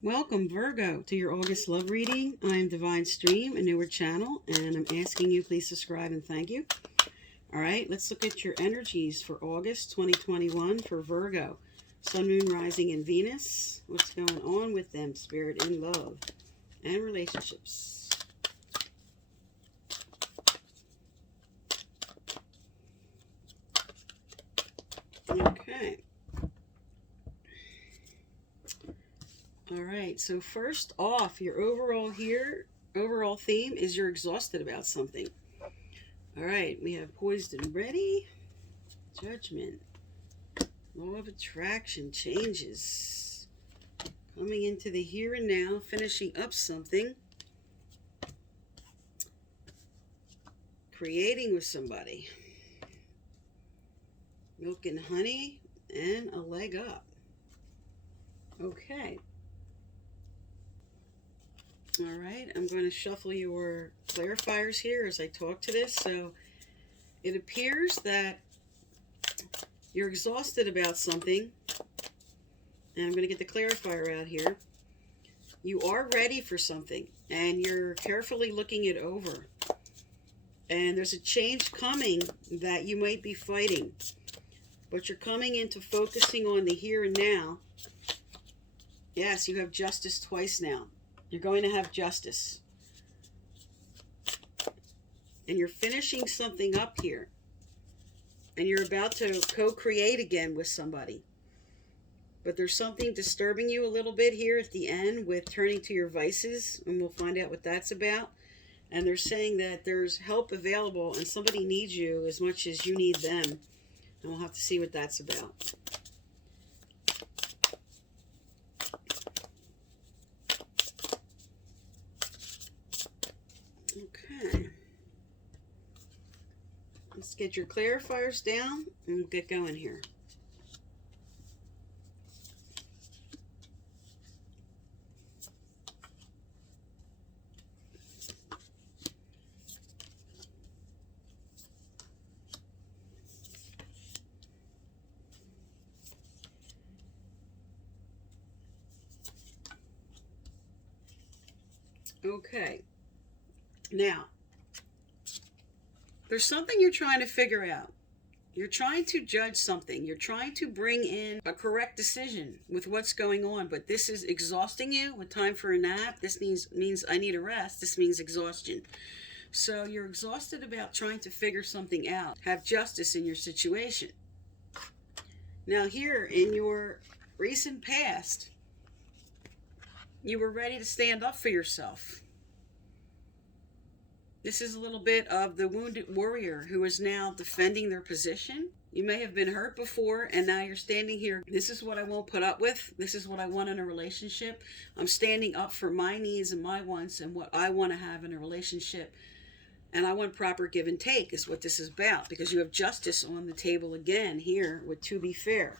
Welcome, Virgo, to your August love reading. I'm Divine Stream, a newer channel, and I'm asking you please subscribe and thank you. All right, let's look at your energies for August 2021 for Virgo. Sun, Moon, Rising, and Venus. What's going on with them, Spirit, in love and relationships? Okay. All right, so first off, your overall theme is you're exhausted about something. All right, we have poised and ready. Judgment. Law of attraction changes. Coming into the here and now, finishing up something. Creating with somebody. Milk and honey and a leg up. Okay. All right, I'm going to shuffle your clarifiers here as I talk to this. So it appears that you're exhausted about something. And I'm going to get the clarifier out here. You are ready for something, and you're carefully looking it over. And there's a change coming that you might be fighting. But you're coming into focusing on the here and now. Yes, you have justice twice now. You're going to have justice. And you're finishing something up here. And you're about to co-create again with somebody. But there's something disturbing you a little bit here at the end with turning to your vices. And we'll find out what that's about. And they're saying that there's help available and somebody needs you as much as you need them. And we'll have to see what that's about. Okay. Let's get your clarifiers down and we'll get going here. Okay. Now, there's something you're trying to figure out. You're trying to judge something. You're trying to bring in a correct decision with what's going on, but this is exhausting you with time for a nap. This means I need a rest. This means exhaustion. So you're exhausted about trying to figure something out. Have justice in your situation. Now here, in your recent past, you were ready to stand up for yourself. This is a little bit of the wounded warrior who is now defending their position. You may have been hurt before, and now you're standing here. This is what I won't put up with. This is what I want in a relationship. I'm standing up for my needs and my wants and what I want to have in a relationship. And I want proper give and take is what this is about, because you have justice on the table again here with to be fair.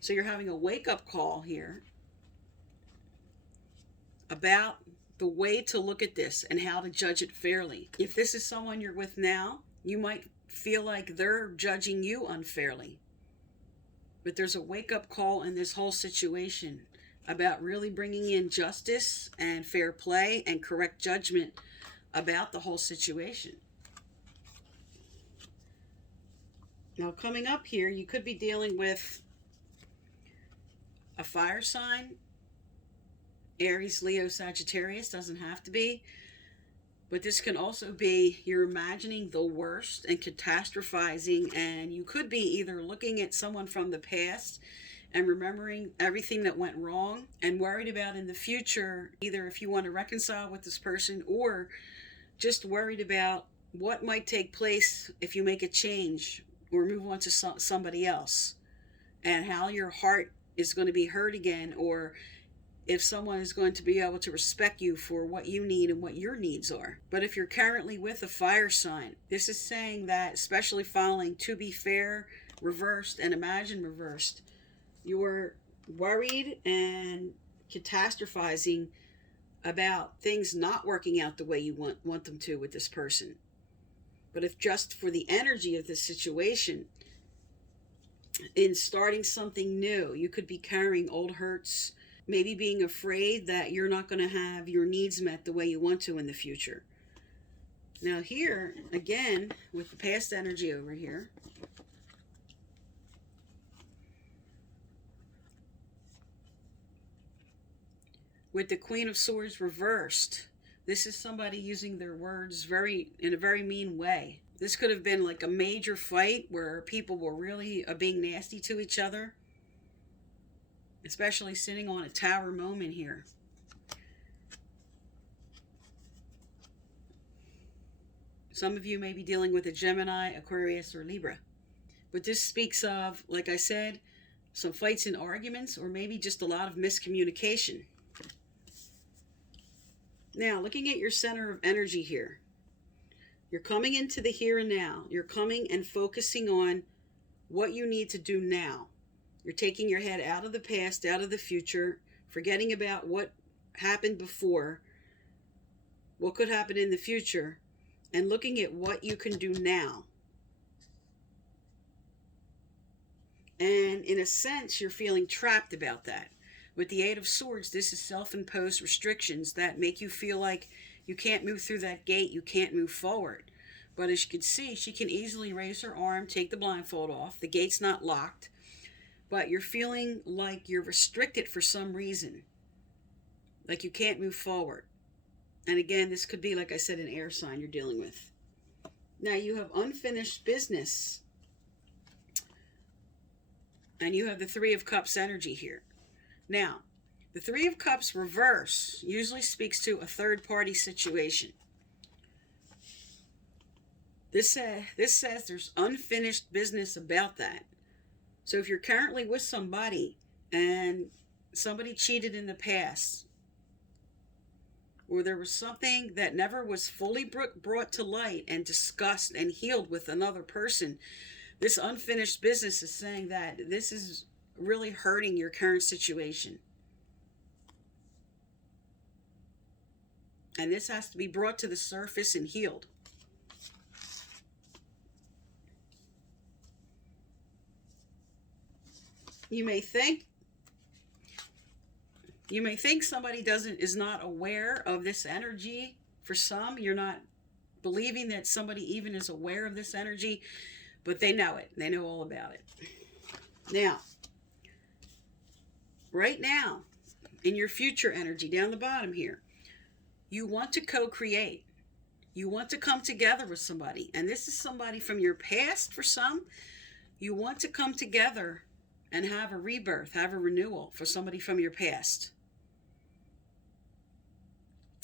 So you're having a wake-up call here about the way to look at this and how to judge it fairly. If this is someone you're with now, you might feel like they're judging you unfairly. But there's a wake-up call in this whole situation about really bringing in justice and fair play and correct judgment about the whole situation. Now, coming up here, you could be dealing with a fire sign, Aries, Leo, Sagittarius. Doesn't have to be. But this can also be you're imagining the worst and catastrophizing, and you could be either looking at someone from the past and remembering everything that went wrong and worried about in the future, either if you want to reconcile with this person or just worried about what might take place if you make a change or move on to somebody else, and how your heart is going to be hurt again, or if someone is going to be able to respect you for what you need and what your needs are. But if you're currently with a fire sign, this is saying that, especially following to be fair reversed and imagine reversed, you're worried and catastrophizing about things not working out the way you want them to with this person. But if just for the energy of this situation, in starting something new, you could be carrying old hurts, maybe being afraid that you're not going to have your needs met the way you want to in the future. Now here, again, with the past energy over here, with the Queen of Swords reversed, this is somebody using their words in a very mean way. This could have been like a major fight where people were really being nasty to each other, especially sitting on a tower moment here. Some of you may be dealing with a Gemini, Aquarius, or Libra. But this speaks of, like I said, some fights and arguments, or maybe just a lot of miscommunication. Now, looking at your center of energy here, you're coming into the here and now. You're coming and focusing on what you need to do now. You're taking your head out of the past, out of the future, forgetting about what happened before, what could happen in the future, and looking at what you can do now. And in a sense, you're feeling trapped about that. With the Eight of Swords, this is self-imposed restrictions that make you feel like you can't move through that gate, you can't move forward. But as you can see, she can easily raise her arm, take the blindfold off. The gate's not locked, but you're feeling like you're restricted for some reason, like you can't move forward. And again, this could be, like I said, an air sign you're dealing with. Now you have unfinished business. And you have the Three of Cups energy here. Now, the Three of Cups reverse usually speaks to a third-party situation. This says there's unfinished business about that. So if you're currently with somebody and somebody cheated in the past, or there was something that never was fully brought to light and discussed and healed with another person, this unfinished business is saying that this is really hurting your current situation. And this has to be brought to the surface and healed. You may think somebody is not aware of this energy. For some, you're not believing that somebody even is aware of this energy, but they know it. They know all about it. Now, right now, in your future energy, down the bottom here, you want to co-create. You want to come together with somebody. And this is somebody from your past for some. You want to come together and have a rebirth, have a renewal for somebody from your past.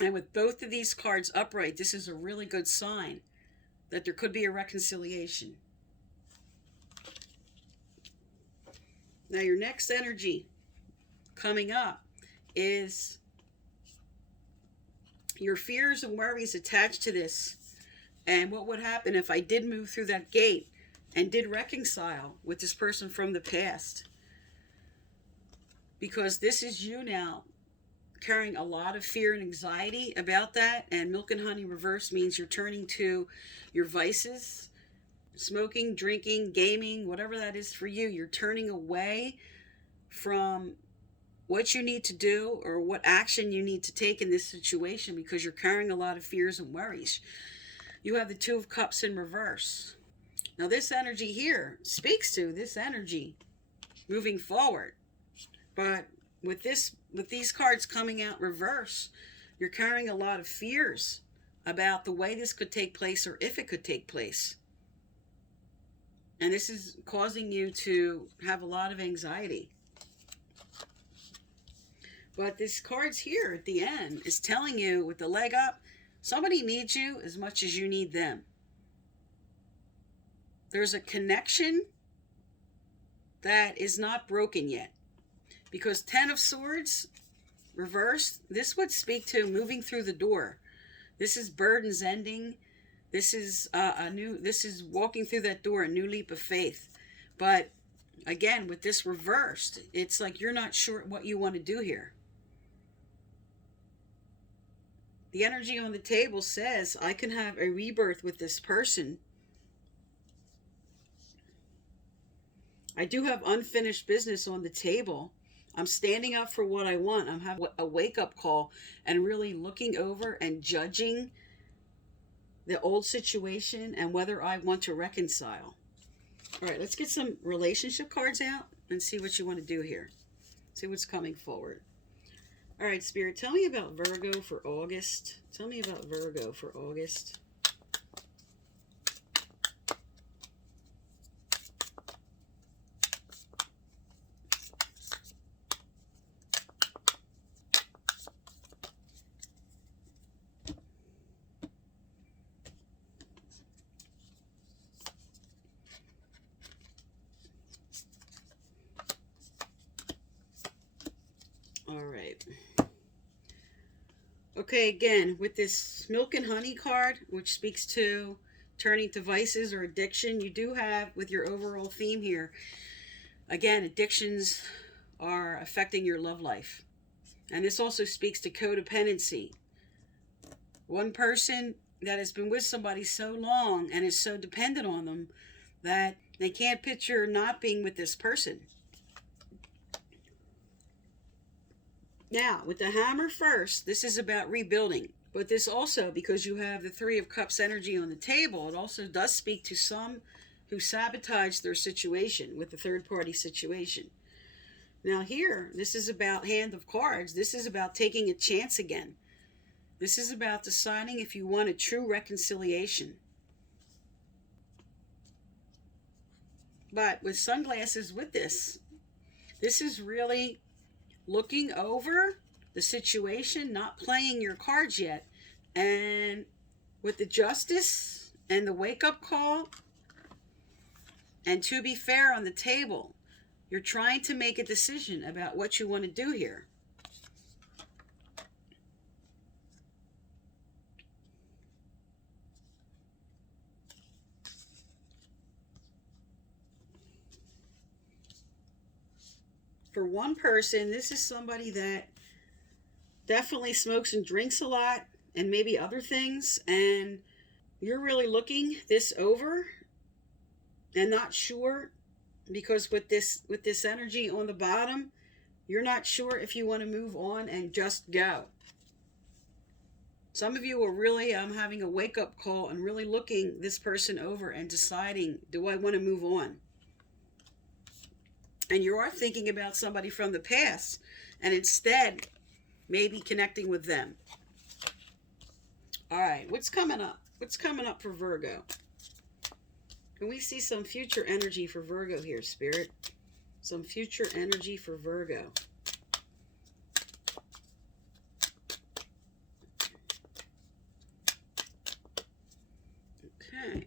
And with both of these cards upright, this is a really good sign that there could be a reconciliation. Now your next energy coming up is your fears and worries attached to this. And what would happen if I did move through that gate and did reconcile with this person from the past? Because this is you now carrying a lot of fear and anxiety about that. And milk and honey reverse means you're turning to your vices, smoking, drinking, gaming, whatever that is for you. You're turning away from what you need to do or what action you need to take in this situation because you're carrying a lot of fears and worries. You have the Two of Cups in reverse. Now this energy here speaks to this energy moving forward. But with these cards coming out reverse, you're carrying a lot of fears about the way this could take place or if it could take place. And this is causing you to have a lot of anxiety. But this card's here at the end is telling you with the leg up, somebody needs you as much as you need them. There's a connection that is not broken yet. Because Ten of Swords reversed, this would speak to moving through the door. This is burdens ending. This is this is walking through that door, a new leap of faith. But again, with this reversed, it's like you're not sure what you want to do here. The energy on the table says, I can have a rebirth with this person. I do have unfinished business on the table. I'm standing up for what I want. I'm having a wake-up call and really looking over and judging the old situation and whether I want to reconcile. All right, let's get some relationship cards out and see what you want to do here. See what's coming forward. All right, Spirit, tell me about Virgo for August. Tell me about Virgo for August. All right. Okay, again, with this milk and honey card, which speaks to turning to vices or addiction, you do have, with your overall theme here, again, addictions are affecting your love life. And this also speaks to codependency. One person that has been with somebody so long and is so dependent on them that they can't picture not being with this person. Now, with the hammer first, this is about rebuilding. But this also, because you have the Three of Cups energy on the table, it also does speak to some who sabotage their situation with the third-party situation. Now here, this is about Hand of Cards. This is about taking a chance again. This is about deciding if you want a true reconciliation. But with sunglasses with this is really looking over the situation, not playing your cards yet. And with the Justice and the wake-up call and to be fair on the table, you're trying to make a decision about what you want to do here. For one person, this is somebody that definitely smokes and drinks a lot and maybe other things, and you're really looking this over and not sure, because with this energy on the bottom, you're not sure if you want to move on and just go. Some of you are really having a wake-up call and really looking this person over and deciding, do I want to move on? And you are thinking about somebody from the past, and instead, maybe connecting with them. All right, what's coming up? What's coming up for Virgo? Can we see some future energy for Virgo here, Spirit? Some future energy for Virgo. Okay.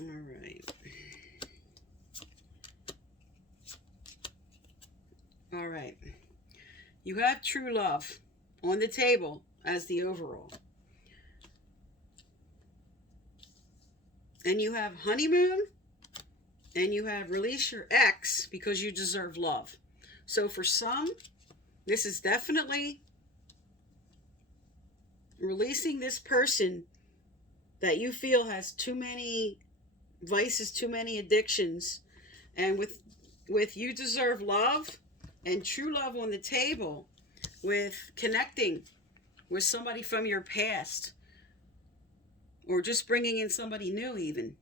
All right. All right. You have true love on the table as the overall. And you have honeymoon, and you have release your ex because you deserve love. So for some, this is definitely releasing this person that you feel has too many vices, too many addictions. And with you deserve love and true love on the table, with connecting with somebody from your past, or just bringing in somebody new even.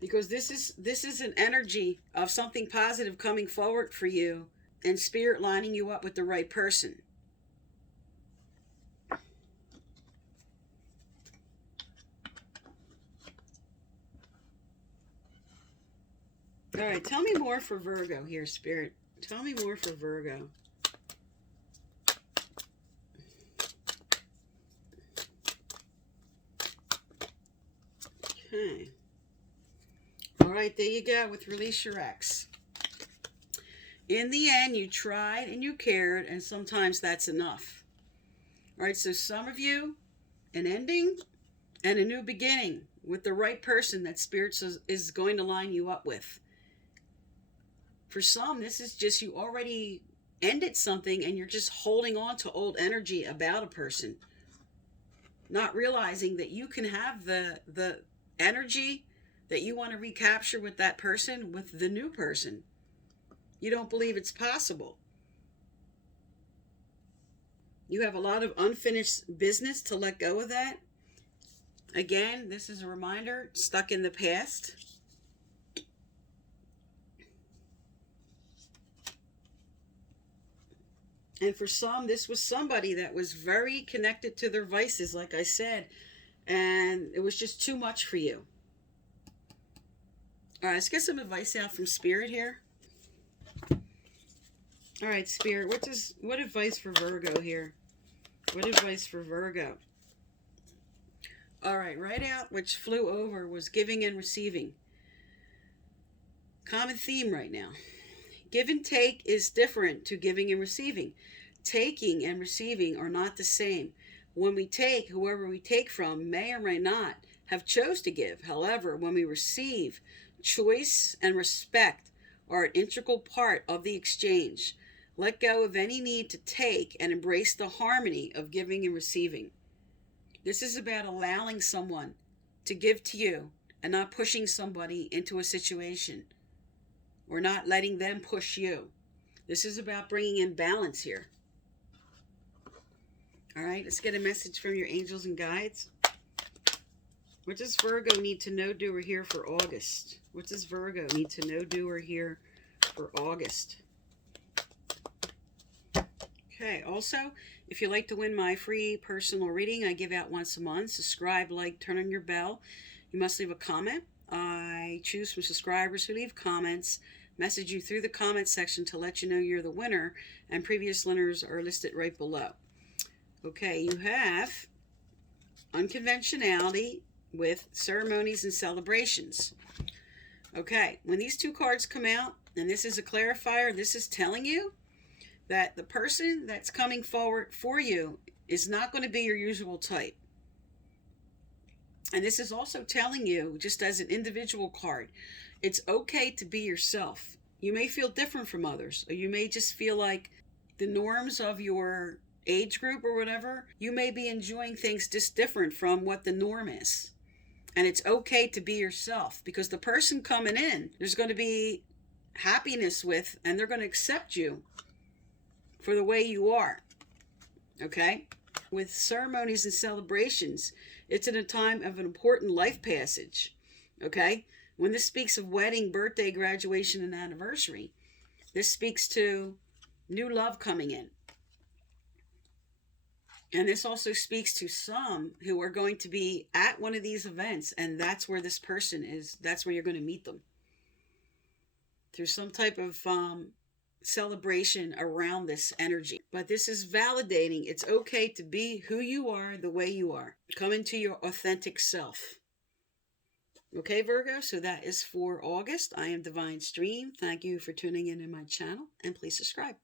Because this is an energy of something positive coming forward for you, and Spirit lining you up with the right person. All right, tell me more for Virgo here, Spirit. Tell me more for Virgo. Okay. All right, there you go with release your ex. In the end, you tried and you cared, and sometimes that's enough. All right, so some of you, an ending and a new beginning with the right person that Spirit is going to line you up with. For some, this is just you already ended something and you're just holding on to old energy about a person. not realizing that you can have the energy that you want to recapture with that person with the new person. You don't believe it's possible. You have a lot of unfinished business to let go of that. Again, this is a reminder, stuck in the past. And for some, this was somebody that was very connected to their vices, like I said, and it was just too much for you. All right, let's get some advice out from Spirit here. All right, Spirit, what advice for Virgo here? What advice for Virgo? All right, right out, which flew over, was giving and receiving. Common theme right now. Give and take is different to giving and receiving. Taking and receiving are not the same. When we take, whoever we take from may or may not have chose to give. However, when we receive, choice and respect are an integral part of the exchange. Let go of any need to take and embrace the harmony of giving and receiving. This is about allowing someone to give to you and not pushing somebody into a situation or not letting them push you. This is about bringing in balance here. All right, let's get a message from your angels and guides. What does Virgo need to know, do, or hear for August? What does Virgo need to know, do, or hear for August? Okay, also, if you'd like to win my free personal reading I give out once a month, subscribe, like, turn on your bell. You must leave a comment. I choose from subscribers who leave comments, message you through the comment section to let you know you're the winner, and previous winners are listed right below. Okay, you have unconventionality with ceremonies and celebrations. Okay, when these two cards come out, and this is a clarifier, this is telling you that the person that's coming forward for you is not going to be your usual type. And this is also telling you, just as an individual card, it's okay to be yourself. You may feel different from others, or you may just feel like the norms of your age group or whatever, you may be enjoying things just different from what the norm is. And it's okay to be yourself, because the person coming in, there's going to be happiness with, and they're going to accept you for the way you are. Okay? With ceremonies and celebrations, it's in a time of an important life passage. Okay? When this speaks of wedding, birthday, graduation, and anniversary, this speaks to new love coming in. And this also speaks to some who are going to be at one of these events, and that's where this person is. That's where you're going to meet them. Through some type of celebration around this energy. But this is validating. It's okay to be who you are, the way you are. Come into your authentic self. Okay, Virgo, so that is for August. I am Divine Stream. Thank you for tuning in my channel, and please subscribe.